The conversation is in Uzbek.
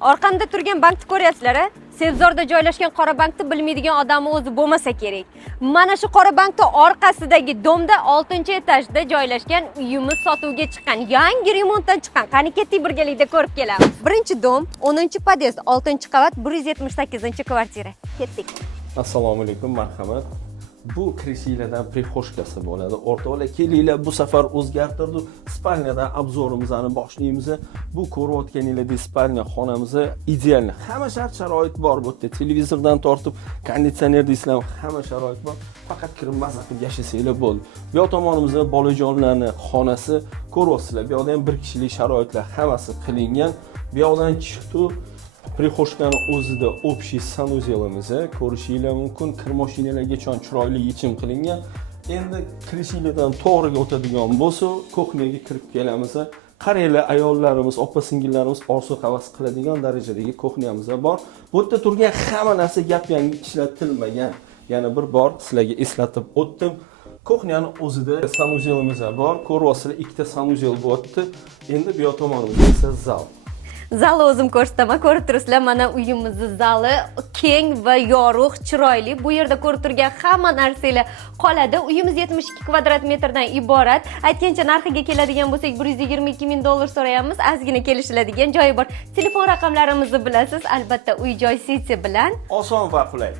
Orqamda turgan bankni ko'ryapsizlar-a? Sebzorda joylashgan qora bankni bilmaydigan odamni o'zi bo'lmasa kerak. Mana shu qora bankning orqasidagi domda 6-etajda joylashgan uyimiz sotuvga chiqqan. Yangi remontdan chiqqan. Qani ketdik birgalikda ko'rib kelamiz. Birinchi dom, 10-pod'ezd, 6-qavat, 178-kvartira. Ketdik. Assalomu alaykum, marhamat. Bu krishiylardan prixoshkasi bo'ladi. O'rtoqlar, kelinglar, bu safar o'zgartirdik. Spalniyadan obzorimizni boshlaymiz. Bu ko'rayotganinglardek spalniya xonamiz ideal. Hamma shart-sharoit bor bu yerda. Televizordan tortib, konditsioner deysizlar, hamma sharoit bor. Faqat kirib maza qilib yashasanglar bo'ldi. Bu yoq tomonimizda bolajonlarning xonasi ko'ryapsizlar. Bu yoqda ham bir kishilik sharoitlar hammasi qilingan. Bu yoqdan chiqdi. Prixoshkani o'zida общий sanuzelimiz ko'rishinglar mumkin. Kir mashinalarga chon chiroyli yechim qilingan. Endi kirishinglardan to'g'riga o'tadigan bo'lsa, kuxnyaga kirib kelamiz. Qaranglar, ayollarimiz, opa-singillarimiz orzu havas qiladigan darajadagi kuxnyamiz bor. Bu yerda turgan hamma narsa gap yangi ishlatilmagan. Yana bir bor sizlarga eslatib o'tdim. Kuxnyaning o'zida sanuzelimiz bor. Ko'ryapsizlar, ikkita sanuzel bo'lyapti. Endi bu yoq tomonimizda esa zal. Zalni o'zim ko'rsataman, ko'rib turibsizlar, mana uyimizning zali keng va yorug', chiroyli. Bu yerda ko'rib turgan hamma narsalar qoladi. Uyimiz 72 kvadrat metrdan iborat. Aytgancha narxiga keladigan bo'lsak, $122,000 so'rayapmiz. Ozgina kelishiladigan joyi bor. Telefon raqamlarimizni bilasiz, albatta uy-joy siti bilan. Oson va qulay.